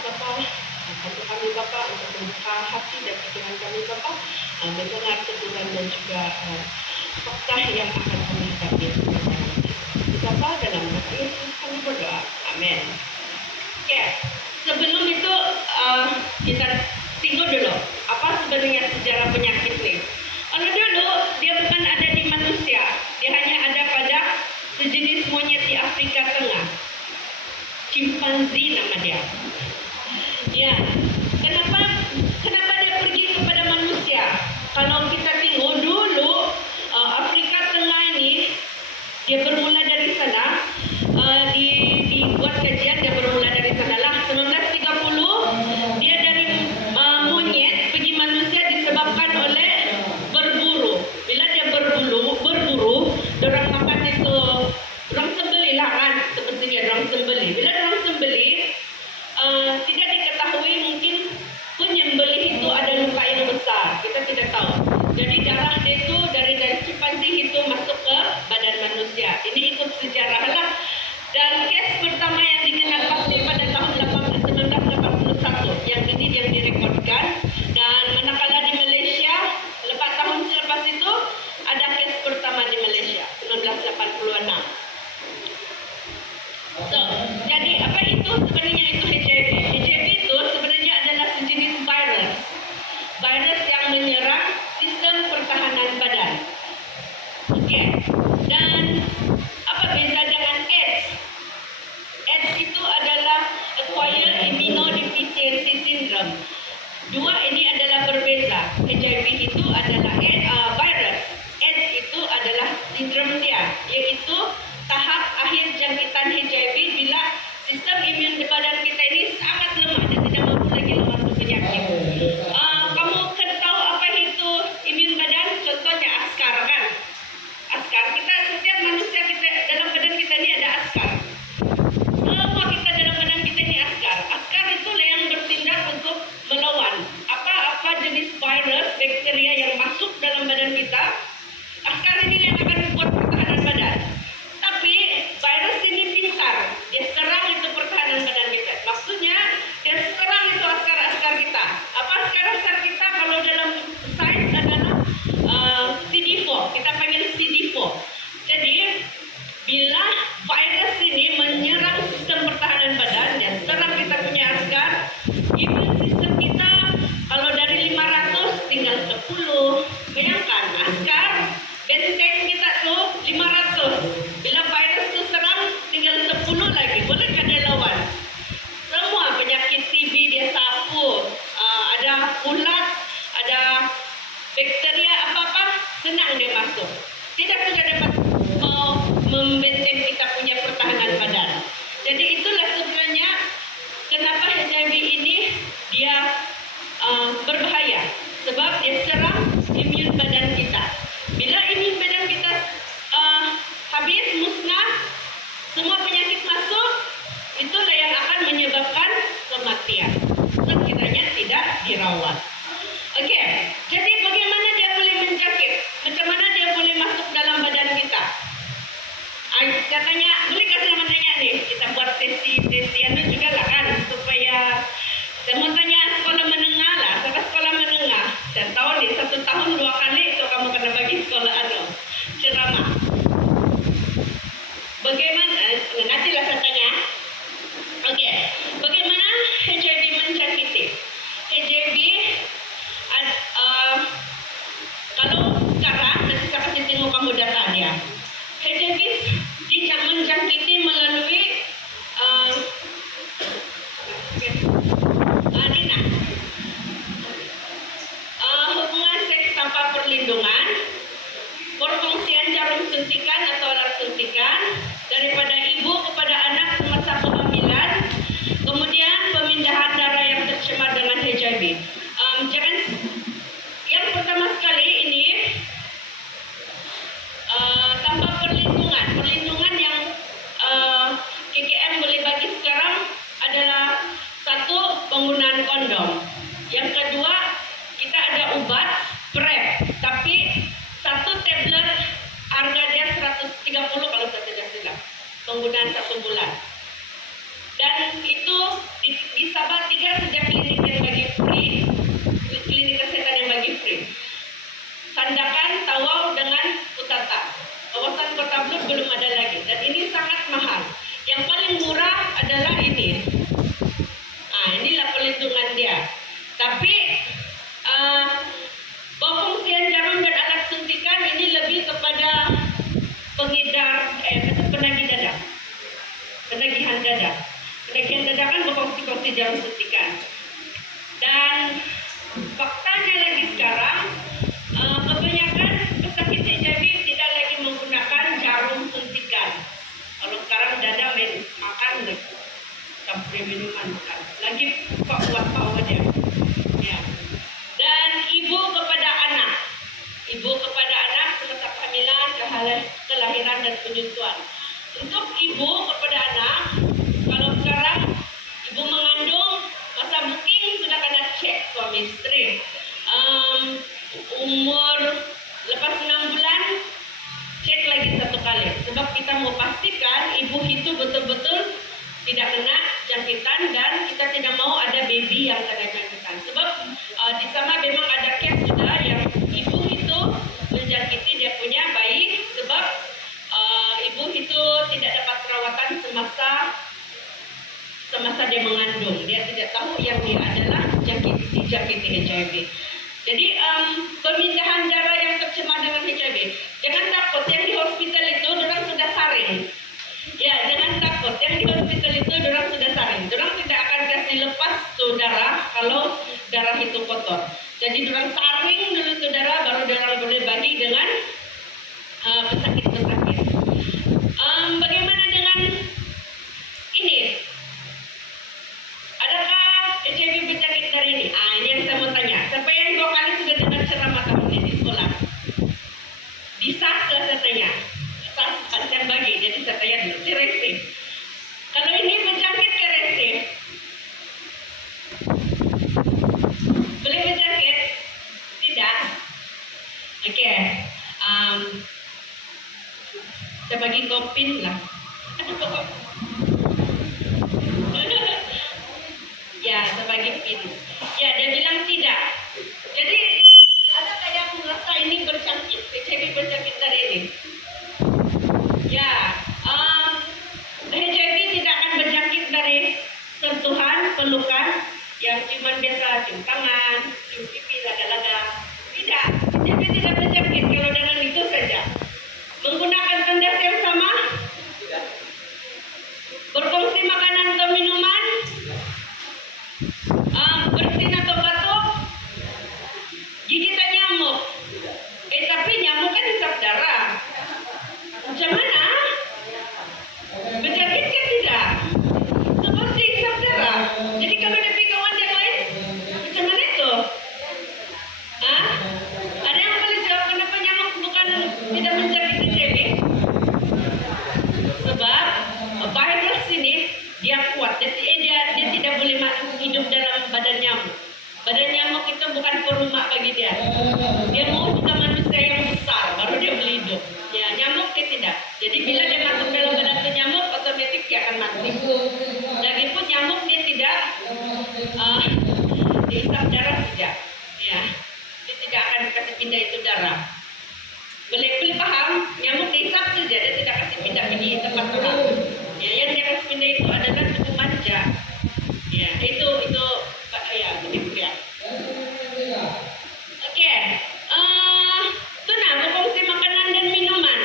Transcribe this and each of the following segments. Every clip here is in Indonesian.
Bapa, bantu kami Bapa untuk membuka hati dan pikiran kami Bapa, mendengar teguran dan juga fakta yang akan kami hadapi sepanjang hari. Bapa, dalam nama Yesus kami berdoa. Amin. Oke, sebelum itu kita tengok dulu apa sebenarnya sejarah penyakit ini. Kalau dulu dia bukan ada di manusia, dia hanya ada pada sejenis monyet di Afrika Tengah. Chimpanzee nama dia. Ya, kenapa dia pergi kepada manusia? Kalau kita tengok dulu Afrika Tengah ini dia bermula dari sana. Dibuat kajian dia bermula dari sana lah 1930 dia dari monyet pergi manusia disebabkan oleh berburu. Bila dia berburu, dorang makan itu, dorang sembelih lah kan, sepertinya dorang sembelih. Bila dorang sembelih, tidak diketahui, mungkin penyembelih itu ada luka yang besar, kita tidak tahu. Jadi darah dia itu dari chimpanzee itu masuk ke badan manusia. Ini ikut sejarah lah. Dan kes pertama yang dikenal pasti pada tahun 1981 yang ini yang direkodkan. Dan manakala di Malaysia, tahun selepas itu ada kes pertama di Malaysia 1986. So, jadi apa itu sebenarnya itu HIV? HIV itu sebenarnya adalah sejenis virus yang menyerang sistem pertahanan badan. Okey. Dan apa beza dengan AIDS? AIDS itu adalah acquired immunodeficiency syndrome. Dua ini adalah berbeza. HIV itu adalah virus. AIDS itu adalah sindrom dia, yaitu tahap akhir jangkitan HIV bila sistem imun di badan kita ini sangat lemah dan tidak mampu lagi lawan penyakit. Kamu kan tahu apa itu imun badan? Contohnya askar kan? Askar, kita setiap manusia kita dalam badan kita ini ada askar. Semua kita dalam badan kita ini askar. Askar itulah yang bertindak untuk melawan apa-apa jenis virus, bakteria yang masuk dalam badan kita. Askar ini yang akan membuat pertahanan badan. Tapi virus ini pintar, dia serang itu pertahanan badan kita. Maksudnya dia serang itu askar-askar kita. Apa askar-askar kita? Kalau dalam sains adalah CD4, kita panggil CD4. Jadi bila virus ini menyerang sistem pertahanan badan, dia serang kita punya askar, imun sistem kita kalau dari 500 tinggal 10. Bayangkan askar benteng kita tuh 500. Bila virus itu serang tinggal 10 lagi. Bolehkah dia lawan? Semua penyakit TB dia sapu. Ada ulat, ada bakteria apa-apa, senang dia masuk. Tidak sudah dapat membenteng kita punya pertahanan badan. Jadi itulah sebenarnya kenapa HIV ini dia berbahaya. Sebab dia serang imun badan kita. Bila imun badan kita habis, musnah, semua penyakit masuk, itulah yang akan menyebabkan kematian sekiranya tidak dirawat. Okey, jadi bagaimana dia boleh menjangkit? Macam mana dia boleh masuk dalam badan kita? Katanya, bolehkah saya tanya nih? Kita buat sesi juga lah kan, supaya saya mau tanya sekolah menengah lah, sampai sekolah menengah. Saya tahu nih 1 tahun 2 kali itu kamu kena bagi sekolah ceramah. Bagaimana? Nantilah saya tanya. Okey, bagaimana HIV menjangkiti? HIV kalau sekarang nanti saya kasih tengok kamu data dia. HIV menjangkiti melalui hubungan seks tanpa perlindungan, perfungsian jarum suntikan atau alat suntikan daripada ibu kepada anak semasa kehamilan, kemudian pemindahan darah yang tercemar dengan HIV. Jangan, yang pertama sekali ini tanpa perlindungan yang KKM boleh bagi sekarang adalah satu, penggunaan kondom. Yang kedua, kita ada obat PrEP, tapi satu tablet harga dia 130 kalau saya tidak salah, penggunaan 1 bulan. Dan itu disabati ini. Inilah perlindungan dia. Tapi pengungsian jarum dan alat suntikan ini lebih kepada pengedar, penagih dada, penagihan dada. Penagihan dada kan berkongsi-kongsi jarum suntikan. Dan faktanya lagi sekarang, kebanyakan pesakit HIV tidak lagi menggunakan jarum suntikan. Kalau sekarang dada makan sampai minuman bukan. Lagi kuat power dia. Ya. Dan ibu kepada anak semasa kehamilan, kelahiran dan penyusuan. Untuk ibu kepada anak, kalau sekarang ibu mengandung, masa booking sudah kena cek suami istri. Umur lepas 6 bulan cek lagi 1 kali, sebab kita mau pastikan ibu itu betul-betul tidak kena jangkitan dan kita tidak mau ada baby yang kena jangkitan. Sebab di sana memang ada kes sudah yang ibu itu menjangkiti dia punya bayi sebab ibu itu tidak dapat perawatan semasa dia mengandung. Dia tidak tahu yang dia adalah dijangkiti HIV. Jadi pemindahan darah yang tercemar dengan HIV, jangan takut, yang di hospital itu orang sudah saring. Ya, jangan takut, yang di hospital itu orang sudah saring. Orang tidak akan kasih lepas tuh darah kalau darah itu kotor. Jadi orang saring dulu tuh darah, baru orang boleh bagi dengan pesakit-pesakit. Bagaimana dengan ini? Adakah HIV berjangkit dari ini? Ini yang saya mau tanya. Siapa yang 2 kali sudah dengar ceramah tahun ini di sekolah? Di SAS saya tanya. SAS panjang bagi, jadi saya tanya dulu. Si Resi. Kalau ini berjangkit ke Resi? Boleh berjangkit? Tidak? Oke. Saya bagi kopin lah. Aduh, kok. Ya, sebagai pin. Ya, dia bilang tidak. Jadi, ada kayak aku merasa ini berjangkit, HIV berjangkit dari ini. Ya, HIV tidak akan berjangkit dari sentuhan, pelukan, yang cuma biasa cium tangan, cium pipi, laga-laga. Tidak, HIV tidak berjangkit kalau dengan itu saja. Menggunakan tendas yang sama, berkongsi makanan atau minuman, bersin atau batuk, gigitan nyamuk. Tapi nyamuk kan hisap darah. Macam mana? Berjangkit kan tidak? Seperti hisap darah. Jadi kalau dia pegangan yang lain, macam mana itu? Ada yang boleh jawab kenapa nyamuk bukan tidak menjangkit HIV? Sebab virus ini dia kuat. Dia tidak boleh hidup dalam badan nyamuk. Badan nyamuk itu bukan perumah bagi dia. Dia mau juga manusia yang besar, baru dia boleh hidup. Ya, nyamuk dia tidak. Jadi bila dia masuk dalam badan tu nyamuk, otomatis dia akan mati. Lagipun nyamuk dia tidak dihisap darah tidak. Ya, dia tidak akan kasih pindah itu darah. Boleh paham? Nyamuk dihisap saja, dia tidak kasih pindah pergi tempat orang. Ya, yang dia kasih pindah itu adalah tubuh manja. Ya, itu ya begitu ya. Oke, tuna berfungsi makanan dan minuman.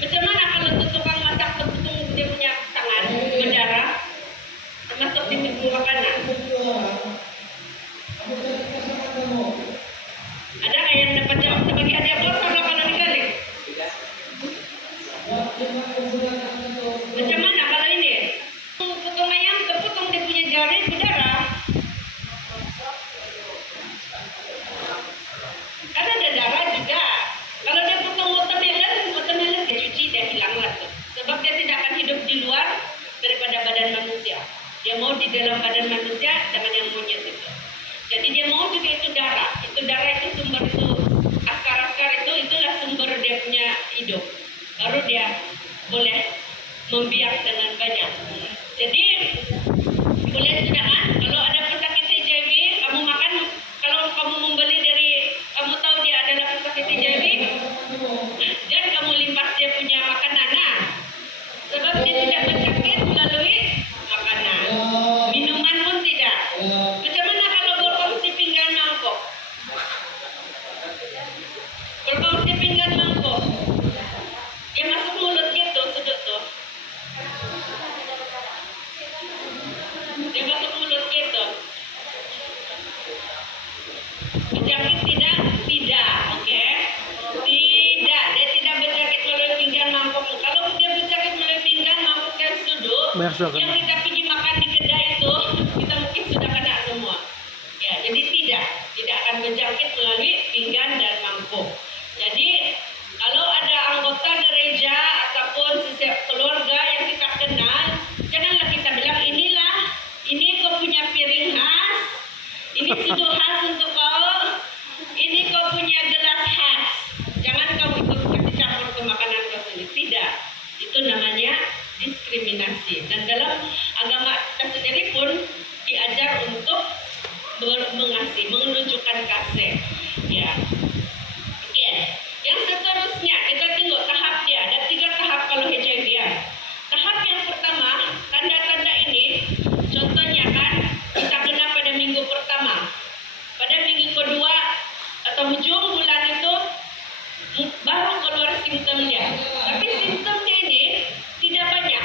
Macam mana kalau tukang masak tertutung dia punya tangan berdarah, termasuk di tubuh makanan? Ada yang dapat jawab sebagai hadiah botol kalau dikali? Macam mana kalau ini? Potong ayam terpotong dia punya jari berdarah. Karena ada darah juga. Kalau dia potong watermelon dia cuci, dia hilanglah tuh. Sebab dia tidak akan hidup di luar daripada badan manusia. Dia mau di dalam badan manusia dengan yang monyet itu. Jadi dia mau juga itu darah. Itu darah itu sumber itu askar-askar itulah sumber dia punya hidup. Baru dia boleh membiak dengan banyak. Jadi boleh sudah kan? Kalau ada pesakit HIV, kamu makan. Kalau kamu membeli dari, kamu tahu dia adalah pesakit HIV, dan kamu limpas dia punya makanan. Sebab dia tidak berjangkit melalui Dia masuk mulut gitu. Berjangkit tidak? Tidak, oke. Tidak, dia tidak berjangkit melalui pinggang mangkuk. Kalau dia berjangkit melalui pinggang mangkuk dan sudut, yang kita pergi makan di kedai itu, kita mungkin sudah kena semua. Ya, jadi tidak akan berjangkit melalui pinggang dan mangkuk. Jadi kalau ada anggota gereja ataupun setiap keluarga yang kita kenal, janganlah kita bilang ini kau punya piring khas, ini sudut khas untuk kau, ini kau punya gelas khas. Jangan kau ikut kasih campur ke makanan kau sendiri. Tidak, itu namanya diskriminasi. Dan dalam agama kita sendiri pun diajar untuk mengasihi, menunjukkan kasih. Ya. Oke. Yang seterusnya kita tengok tahap dia. Ada 3 tahap kalau HIV ya. Tahap yang pertama, tanda-tanda ini contohnya kan kita kena pada minggu pertama. Pada minggu kedua atau hujung bulan itu baru keluar simptomnya. Tapi simptomnya ini tidak banyak.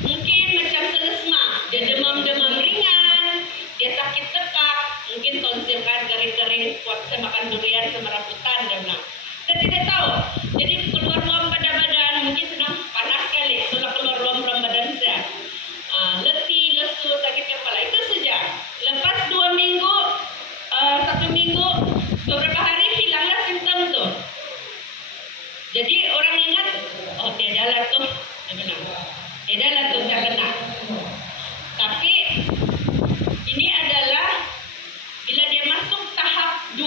Mungkin macam selesma, dia demam-demam ringan, dia sakit tekak, mungkin tonsil kan kering-kering, kuat makan durian sama rambutan dan bilang. Kita tidak tahu. Jadi keluar ruam pada badan, mungkin sedang panas sekali, setelah keluar ruam-ruam badan saya. Letih, lesu, sakit kepala, itu saja. Lepas 2 minggu, 1 minggu, beberapa hari hilanglah simptom tu. Jadi orang ingat, oh tiadalah tuh, dia bilang, tiadalah tuh saya kena. Tapi ini adalah bila dia masuk tahap 2.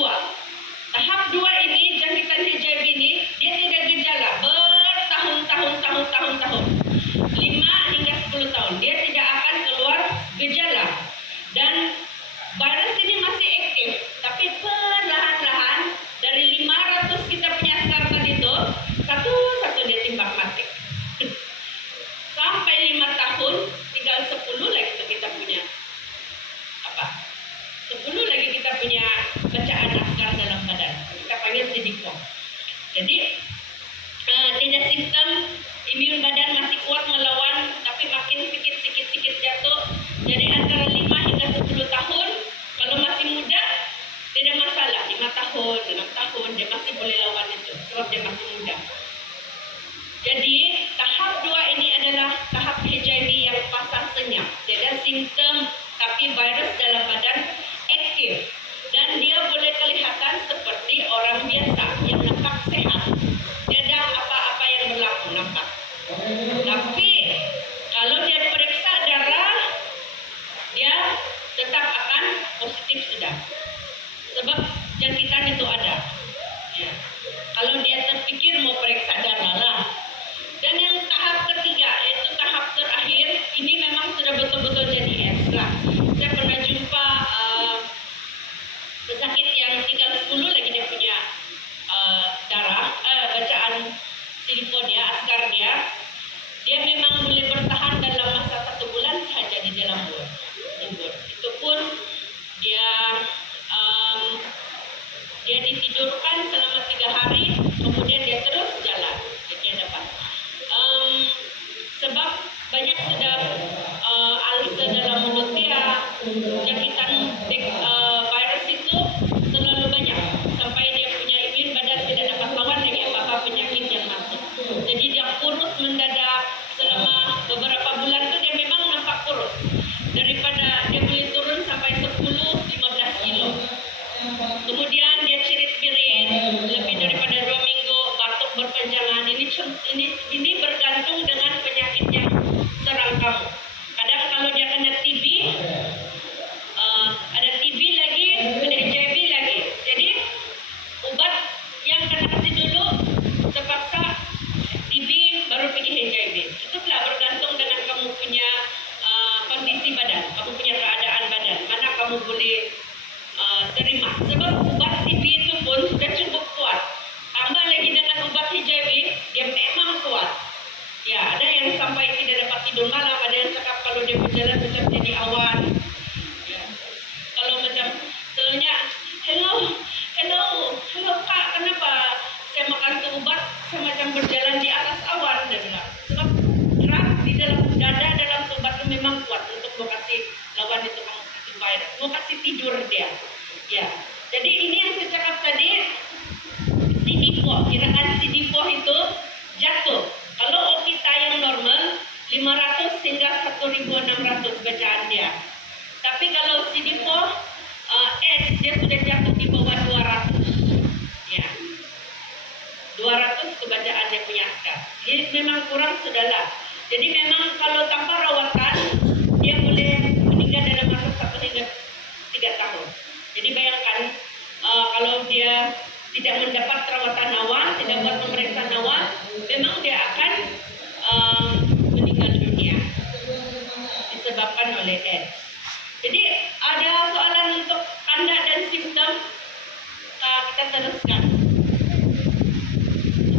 Tahap 2 ini, jangkitan HIV ini, dia tidak gejala bertahun-tahun. 5 hingga 10 tahun. Dia tidak akan keluar gejala. Dan virus ini masih aktif. Tapi perlahan-lahan, dari 500 kita punya sekarang itu, satu-satu dia timbang mati. Sampai 5 tahun, tinggal 10 lagi itu kita punya. 10 lagi kita punya bacaan askar dalam badan. Kita panggil sidikom. Jadi tidak simptom, imun badan masih kuat melawan, tapi makin sikit jatuh. Jadi antara 5 hingga 10 tahun, kalau masih muda tidak masalah. 5 tahun, 6 tahun dia masih boleh lawan itu, sebab dia masih muda. Jadi tahap 2 ini adalah tahap HIV yang pasang senyap. Tidak simptom, tapi virus dalam badan aktif. Dan dia boleh kelihatan seperti orang biasa yang nampak sehat. Tidak apa-apa yang berlaku nampak. Tapi kalau dia periksa darah, dia tetap akan positif sudah. Sebab jangkitan itu ada. Ya. Kalau dia terpikir mau periksa darah lah. Dan yang tahap ketiga, yaitu tahap terakhir, ini memang sudah betul-betul jadi ekstra. Saya pernah jumpa pesakit yang tinggal 10 lagi dia punya darah, bacaan silikon dia, askar dia. Dia memang boleh bertahan dalam masa 1 bulan saja di dalam tubuh. Itu pun dia ditidurkan selama 3 hari, kemudian dia terus jalan. Dia dapat. Sebab banyak sudah alsa dalam mulut dia, jangkitan virus itu terlalu banyak sampai dia punya imun badan tidak dapat lawan lagi apa-apa penyakit yang masuk. Jadi dia kurus mendadak selama beberapa bulan itu dia memang nampak kurus. Daripada dia boleh turun sampai 10-15 kilo. Kemudian dia cirit-cirit lebih daripada 2 minggu, batuk berpanjangan. Ini bergantung dengan penyakit yang serang kamu. Kadang kalau dia kena TB, ada TB lagi, ada HIV lagi. Jadi obat yang kena kasih dulu terpaksa TB baru pergi HIV. Itulah bergantung dengan kamu punya kondisi badan, kamu punya keadaan badan, mana kamu boleh terima. Sebab obat TB itu pun sudah cukup kuat. Tambah lagi dengan obat HIV, dia memang kuat. Ya, ada yang sampai tidak dapat tidur malam, ada yang cakap kalau dia berjalan macam jadi awan. Ya. Kalau macam selalunya, hello kak, kenapa saya makan tu obat saya macam berjalan di atas awan, dia bilang. Sebab gerak di dalam dada dalam obat itu memang kuat untuk lokasi lawan tidur dia. Ya, jadi ini yang saya cakap tadi, CD4, kiraan CD4 itu jatuh. Kalau kita yang normal 500 hingga 1600 bacaan dia. Tapi kalau CD4 S dia sudah jatuh di bawah 200. Ya. 200 kebacaan dia punya askar. Jadi memang kurang sudahlah. Jadi memang kalau tanpa rawatan dia boleh meninggal dalam masa 1 hingga 3 tahun. Jadi bayangkan kalau dia tidak mendapat perawatan awal, tidak buat pemeriksaan awal, memang dia akan meninggal dunia disebabkan oleh AIDS. Jadi ada soalan untuk tanda dan simptom, kita teruskan.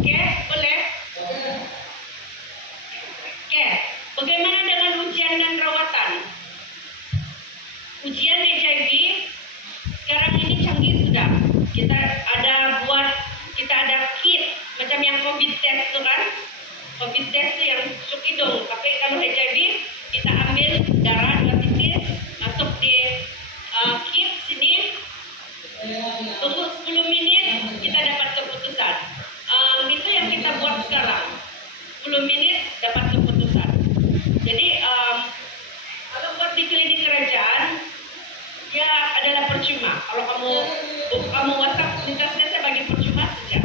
Oke, boleh? Oke, bagaimana dengan ujian dan rawatan? Ujian HIV sekarang ini canggih sudah. Kita ada kit macam yang COVID test tu kan? COVID test tu yang masuk hidung. Tapi kalau HIV kita ambil darah 2 titis masuk di kit sini. Tunggu 10 menit kita dapat keputusan. Itu yang kita buat sekarang. 10 menit dapat keputusan. Jadi kalau buat di klinik kerajaan ya adalah percuma. Kalau kamu WhatsApp minta saya bagi percuma saja.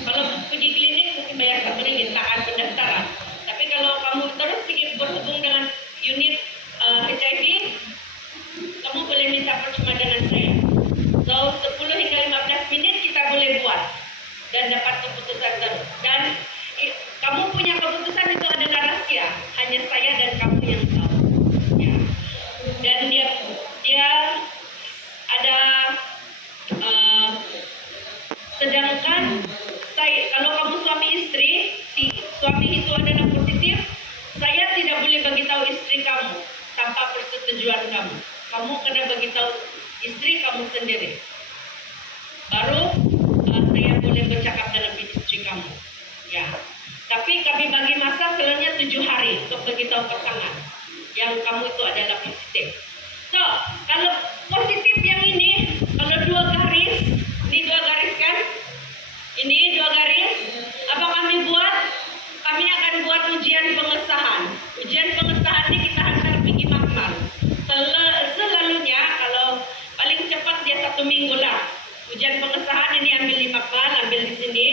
Kalau pergi klinik mungkin bayar 1 ringgit tahan pendaftaran. Tapi kalau kamu terus ingin berhubung dengan unit HIV, kamu boleh minta percuma dengan saya. So 10 hingga 15 menit kita boleh buat dan dapat keputusan terus. Dan kamu punya keputusan itu adalah rahasia, hanya saya dan kamu yang tahu. Ya. Dan dia ada sedangkan kalau kamu suami istri, si suami itu adalah positif, saya tidak boleh bagi tahu istri kamu tanpa persetujuan kamu. Kamu kena bagi tahu istri kamu sendiri. Baru saya boleh bercakap dengan istri kamu. Ya. Tapi kami bagi masa selama 7 hari untuk beritahu pasangan yang kamu itu adalah positif. So, kalau positif yang ini, kalau 2 garis, ini 2 garis kan? Ini 2 garis. Apa kami buat? Kami akan buat ujian pengesahan. Ujian pengesahan ini kita hantar pergi makmal. Selalunya kalau paling cepat dia 1 minggu lah. Ujian pengesahan ini ambil di makmal, ambil di sini.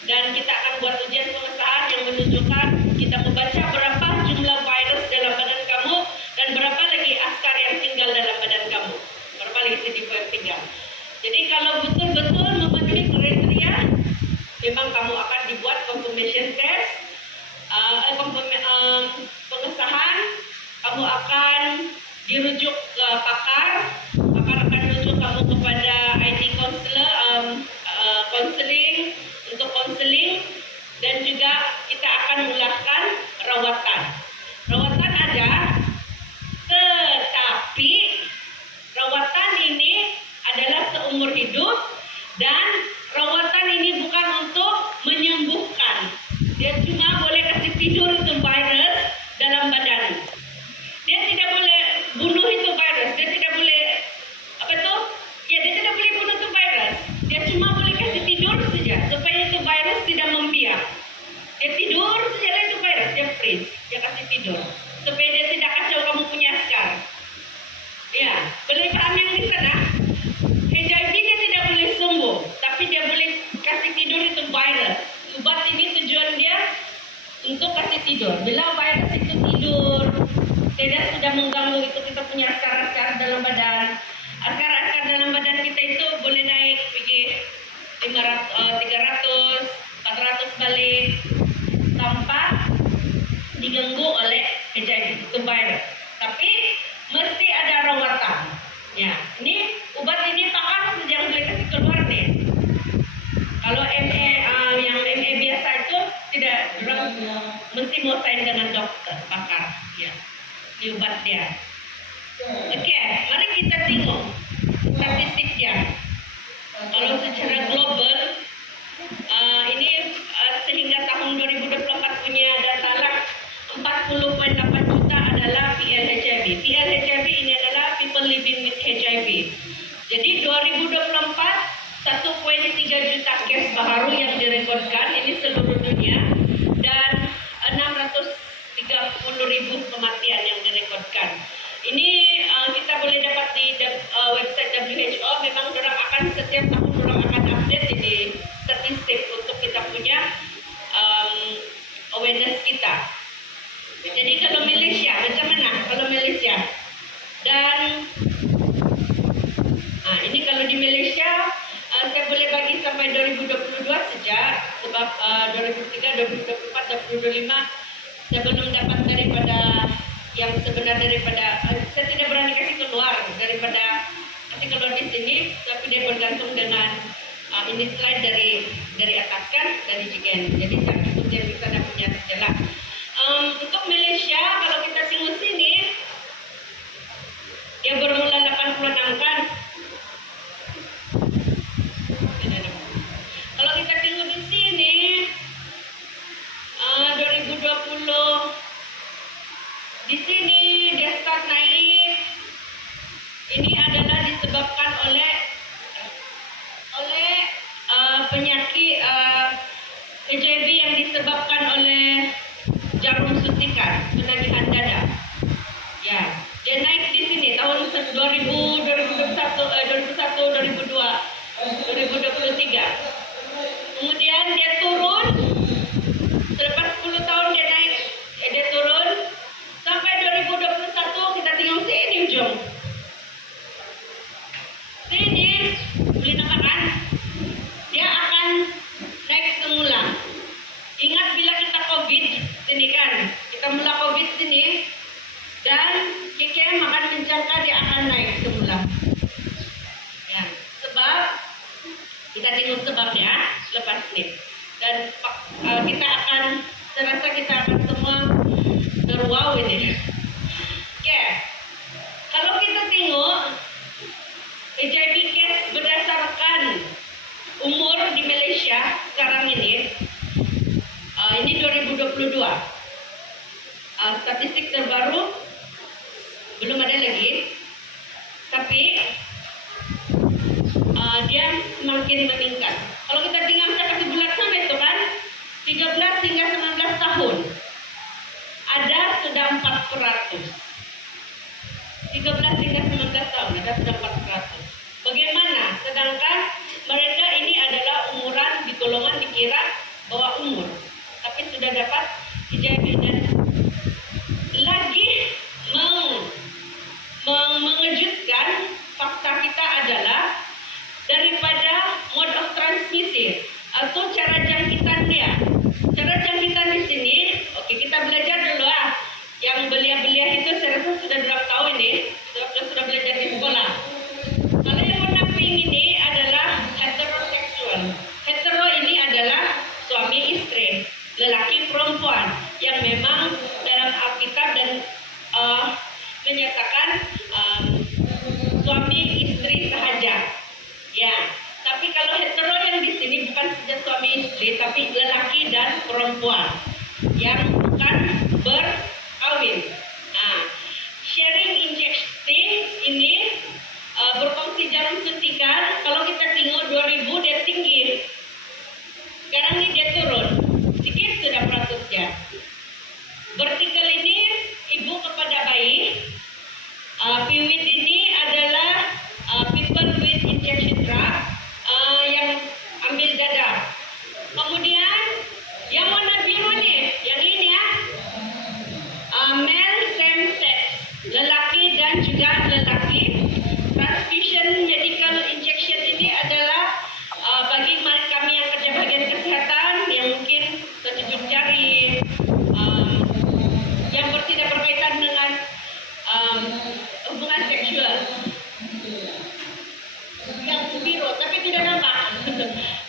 Dan kita akan buat ujian pengesahan yang menunjukkan kita membaca berapa jumlah virus dalam badan kamu dan berapa lagi askar yang tinggal dalam badan kamu. Berapa lagi CD4 yang tinggal. Jadi kalau betul-betul memenuhi kriteria, memang kamu akan dibuat confirmation test, pengesahan, kamu akan dirujuk ke pakar akan rujuk kamu kepada ID counselor, counseling, untuk konseling, dan juga kita akan mulakan rawatan. Rawatan ada, tetapi rawatan ini adalah seumur hidup dan rawatan ini bukan untuk menyembuhkan. Dia cuma boleh kasih tidur itu virus dalam badan. Dia tidak boleh bunuh itu virus. Dia tidak boleh dia tidak boleh bunuh itu virus. Dia cuma boleh kasih tidur saja supaya itu virus tidak membiak. Dia tidur saja itu virus, dia freeze, dia kasih tidur supaya dia tidak kacau kamu punya askar. Ya, boleh paham yang di sana? HIV dia tidak boleh sembuh, tapi dia boleh kasih tidur itu virus. Obat ini tujuan dia untuk kasih tidur. Bila virus itu tidur, dia sudah mengganggu itu kita punya askar-askar dalam badan. Askar-askar dalam badan kita itu boleh naik pergi 300, 400 balik tanpa diganggu oleh HIV itu virus. Tapi mesti ada rawatan. Ya, ini obat ini pakar saja yang boleh kasih keluar nih. Kalau yang MA biasa itu tidak, orang mesti mau sign dengan dokter pakar. Ya, di obat dia. Oke, mari kita tengok statistiknya. Kalau secara global, ini sehingga tahun 2024 punya data lah, 40.8 juta adalah PL-HIV. PL-HIV ini adalah people Ini kita boleh dapat di website WHO. Memang orang akan setiap tahun orang akan update ini statistik untuk kita punya awareness kita. Jadi kalau Malaysia, macam mana kalau Malaysia? Dan ini kalau di Malaysia, saya boleh bagi sampai 2022 sejak, sebab 2003, 2024, 2025 saya belum dapat daripada yang sebenar daripada, saya tidak berani kasih keluar daripada kasih keluar di sini, tapi dia bergantung dengan ini slide dari atas kan, dari Jigen. Jadi saya ikut yang bisa punya jelas. Untuk Malaysia, kalau kita tengok sini, dia bermula 86 kan. Kalau kita tengok di sini, 2020 di sini dia start naik. Ini adalah disebabkan oleh penyakit HIV yang disebabkan oleh jarum suntikan penagihan dada. Ya, dia naik di sini tahun 2021, 2023. Kemudian dia turun. Selepas 10 tahun dia naik, dia turun sampai 2021. Kita tengok sini ujung. Sini boleh nampak kan? Dia akan naik semula. Ingat bila kita COVID sini kan? Kita mula COVID sini dan KKM akan menjangka dia akan naik semula. Ya, sebab kita tengok sebabnya lepas ini. Dan kita akan, saya rasa kita akan semua terwow ini. Oke, kalau kita tengok HIV case berdasarkan umur di Malaysia sekarang ini 2022. Statistik terbaru belum ada lagi, tapi dia semakin meningkat. Kalau kita tinggal saya kasih bulat sama itu kan, 13 hingga 19 tahun ada sudah 4%. 13 hingga 19 tahun ada sudah 4%. Bagaimana? Sedangkan mereka ini adalah umuran di golongan dikira bawah umur, tapi sudah dapat HIV. Dan lagi mengejutkan, fakta kita adalah daripada mode of transmission atau cara jangkitan dia. Cara jangkitan di sini, oke, kita belajar dulu Yang belia-belia itu saya rasa sudah 2 tahun ini, sudah belajar di sekolah. Kalau yang warna pink ini adalah heteroseksual. Hetero ini adalah suami istri, lelaki perempuan, yang memang dalam Alkitab dan menyatakan suami istri sahaja. Ya, tapi kalau hetero yang di sini bukan saja suami istri, tapi lelaki dan perempuan yang bukan berkawin. Sharing injection ini berfungsi jarum suntikan. Kalau kita tengok 2000 dia tinggi, sekarang ini dia turun sedikit sudah peratusnya. Vertikal ini ibu kepada bayi. Piwit ini adalah people with injection drug yang ambil dada. Kemudian yang warna biru nih, yang ini male same sex, lelaki dan juga lelaki. Transfusion medical injection ini adalah bagi kami yang kerja bagian kesehatan yang mungkin tercucuk jari, yang tidak berkaitan dengan hubungan seksual. Yang biru, tapi tidak nampak.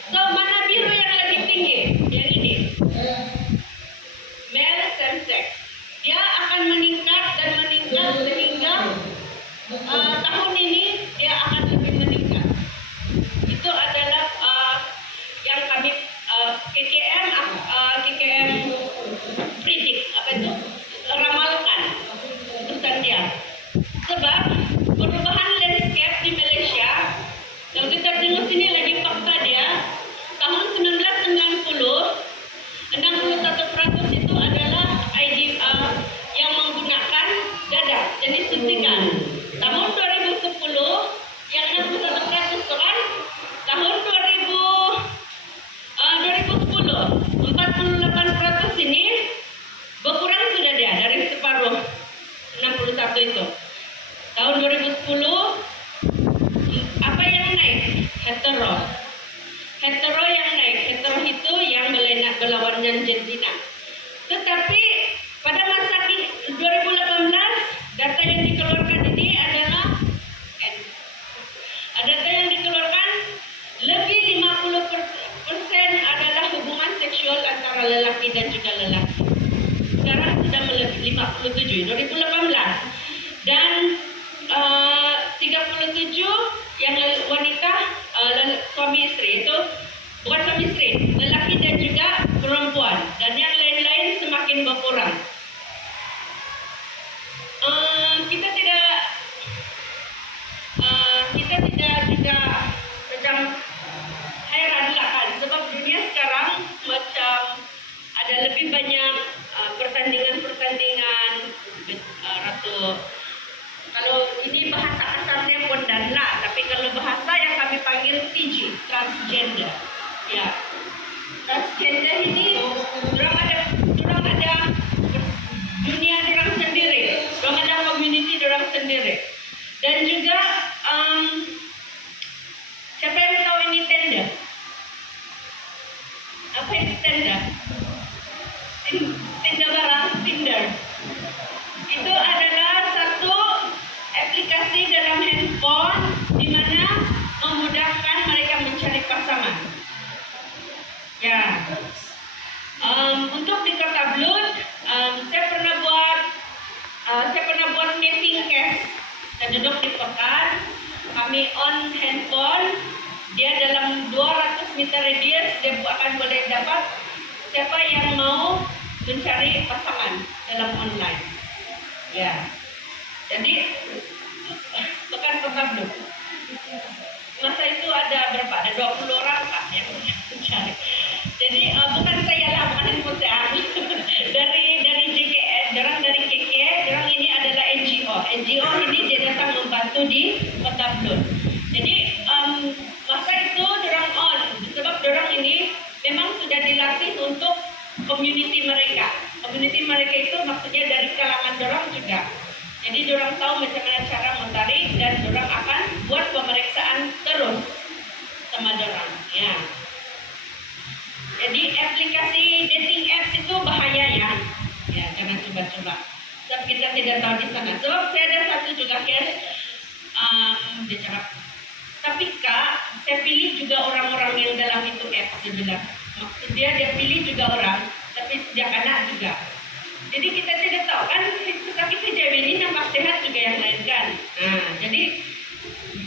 So, mana biru yang lebih tinggi? Yang ini. Male same sex. Dia akan meningkat dan meningkat sehingga tahun ini dia akan lebih meningkat. Itu adalah yang kami KKM predict, ramalkan urusan dia. Sebab perubahan landscape di Malaysia, kalau kita tengok sini lagi fakta dia, jenis suntikan. Tahun 2010 yang 61% itu kan, tahun 2010 48% ini berkurang sudah dia dari separuh 61 itu. Tahun 2010 apa yang naik? Hetero. Hetero yang naik. Hetero itu yang berlawan dengan jantina. Tetapi pada masa 2018 data yang dikeluarkan ini adalah data yang dikeluarkan lebih 50% adalah hubungan seksual antara lelaki dan juga lelaki. Sekarang sudah melebihi 57 2018 dan 37 yang wanita suami istri itu bukan suami istri, lelaki dan juga perempuan, dan yang lain-lain semakin berkurang. Kita tidak juga macam heran lah kan, sebab dunia sekarang macam ada lebih banyak pertandingan Ratu. Kalau ini bahasa kasarnya pondana, tapi kalau bahasa yang kami panggil TG, transgender. Ya, transgender ini orang ada dunia orang sendiri, orang ada community orang sendiri, dan juga siapa yang tahu ini tenda? Apa itu tenda? Tenda barang, Tinder. Itu adalah satu aplikasi dalam handphone di mana memudahkan mereka mencari pasangan. Ya, untuk di Kota Blut, saya pernah buat mapping case. Saya duduk di kosan, kami on handphone, dia dalam 200 meter radius dia akan boleh dapat siapa yang mau mencari pasangan dalam online. Ya, jadi bukan Kota Blut. Masa itu ada berapa? Ada 20 orang Kak yang mencari. Jadi bukan saya lah, bukan handphone saya. dari JKS, orang dari KK, orang ini adalah NGO. NGO ini dia datang membantu di Kota Blut. Jadi masa itu orang on, sebab orang ini memang sudah dilatih untuk community mereka. Community mereka itu maksudnya dari kalangan orang juga. Jadi orang tahu macam mana cara menarik dan orang akan buat pemeriksaan terus sama orang. Ya. Jadi aplikasi dating apps itu bahaya ya. Ya, jangan coba-coba. Sebab kita tidak tahu di sana. Sebab saya ada satu juga case, dia cakap, tapi Kak, saya pilih juga orang-orang yang dalam itu apps, dia bilang. Maksud dia pilih juga orang, tapi sejak anak juga. Jadi kita tidak tahu kan, sakit HIV ini nampak sehat juga yang lain kan. Nah, jadi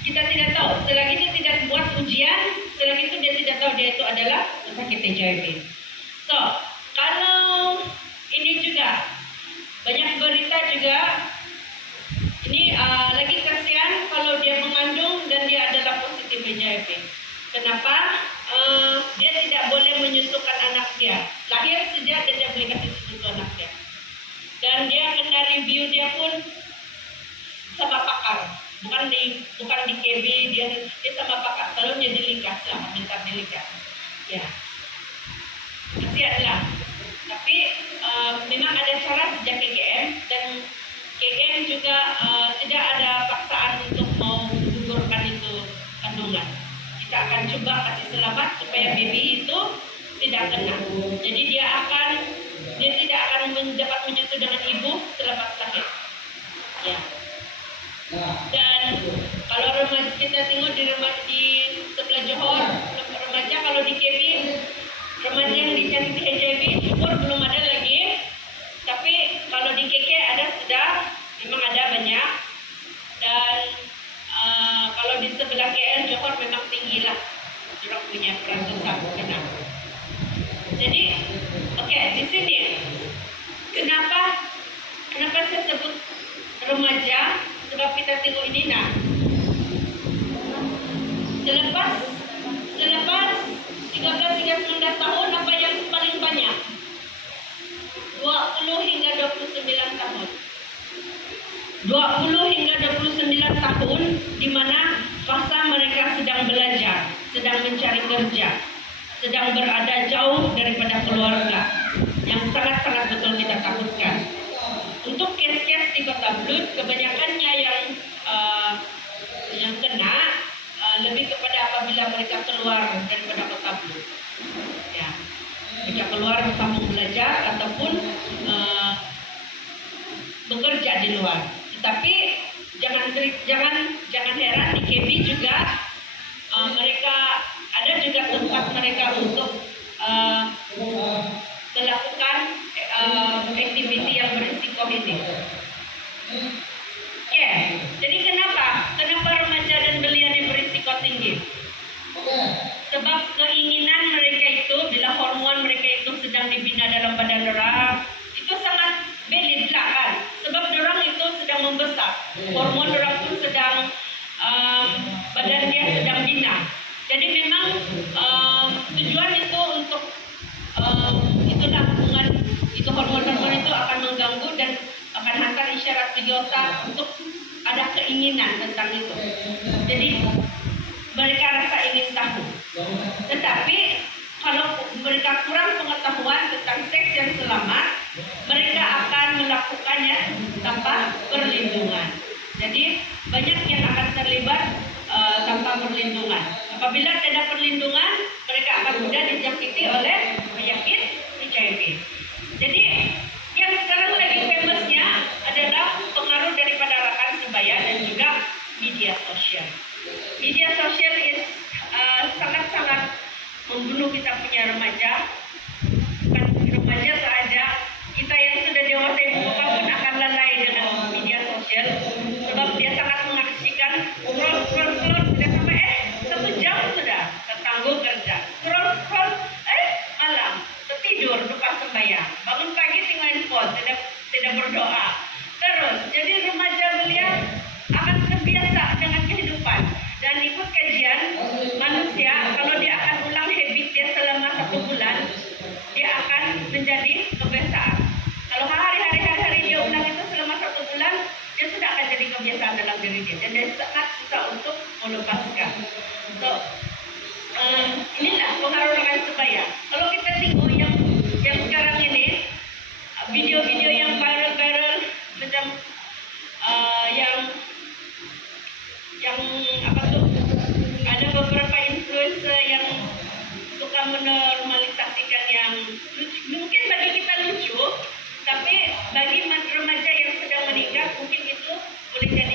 kita tidak tahu. Selagi dia tidak buat ujian, selagi itu dia tidak tahu dia itu adalah sakit HIV. So, kalau ini juga banyak berita juga, ini lagi kasihan kalau dia mengandung dan dia adalah positif HIV. Kenapa? Dia tidak boleh menyusukan anak dia. Lahir sejak dia tidak boleh kasih susu anak dia. Dan dia kena review dia pun sama pakar, bukan di KB, dia sama pakar. Kalau dia dilikas lah, minta dilikas. Ya, kasihan lah. Tapi memang ada cara sejak KGM, dan KGM juga tidak ada paksaan untuk mau menggugurkan itu kandungan. Kita akan coba kasih selamat supaya baby itu tidak kena. Jadi dia tidak akan dapat menyatu dengan ibu selepas lahir. Ya. Dan kalau remaja kita tengok di sebelah Johor, remaja kalau di KB, remaja yang dijangkiti HIV syukur belum ada lagi. Tapi kalau di KK ada sudah, memang ada banyak. Dan kalau di sebelah KL Johor memang tinggi lah, orang punya perasaan kena. Jadi, oke, di sini kenapa saya sebut remaja? Sebab kita tengok ini nah, selepas 13 hingga 19 tahun apa yang paling banyak? 20 hingga 29 tahun. 20 hingga 29 tahun, di mana fasa mereka sedang belajar, sedang mencari kerja, sedang berada jauh daripada keluarga, yang sangat-sangat betul kita takutkan. Untuk kes-kes di Kota Blud, kebanyakannya yang kena lebih kepada apabila mereka keluar daripada Kota Blud. Ya, mereka keluar sambung belajar ataupun bekerja di luar. Tetapi jangan heran, di KB juga mereka ada juga tempat mereka untuk melakukan aktiviti yang berisiko ini. Oke, jadi kenapa remaja dan belia ini berisiko tinggi? Sebab keinginan mereka itu, bila hormon mereka itu sedang dibina dalam badan orang, itu sangat valid lah kan. Sebab orang itu sedang membesar, hormon orang pun sedang badan dia sedang bina. Jadi memang tujuan itu untuk itulah hubungan itu, hormon-hormon itu akan mengganggu dan akan hantar isyarat bagi otak untuk ada keinginan tentang itu. Jadi mereka rasa ingin tahu. Tetapi kalau mereka kurang pengetahuan tentang seks yang selamat, mereka akan melakukannya tanpa perlindungan. Jadi banyak yang akan terlibat tanpa perlindungan. Apabila tidak perlindungan, mereka akan mudah dijangkiti oleh penyakit HIV. Jadi yang sekarang lagi famousnya adalah pengaruh daripada rakan sebaya dan juga media sosial. Media sosial sangat-sangat membunuh kita punya remaja. Bukan remaja saja, kita yang sudah dewasa ibu bapak pun akan lalai dengan media sosial. Sebab dia sangat mengasihkan scroll sudah sampai 1 jam sudah tertangguh kerja. Scroll malam tertidur lupa sembahyang. Bangun pagi tinggal handphone, tidak berdoa. Terus jadi remaja belia akan terbiasa dengan kehidupan. Dan ikut kajian, manusia kalau dia akan ulang habit dia selama 1 bulan, dia akan menjadi kebiasaan. Kalau hari-hari dia ulang itu selama 1 bulan, dia sudah akan jadi kebiasaan dalam diri dia. Dan dia sangat susah untuk melepaskan. So, inilah pengaruh rakan sebaya. Kalau kita tengok yang sekarang ini, video-video yang viral macam yang apa tuh, ada beberapa influencer yang suka menormalisasikan yang lucu. Mungkin bagi kita lucu, tapi bagi remaja yang sedang menikah mungkin itu boleh jadi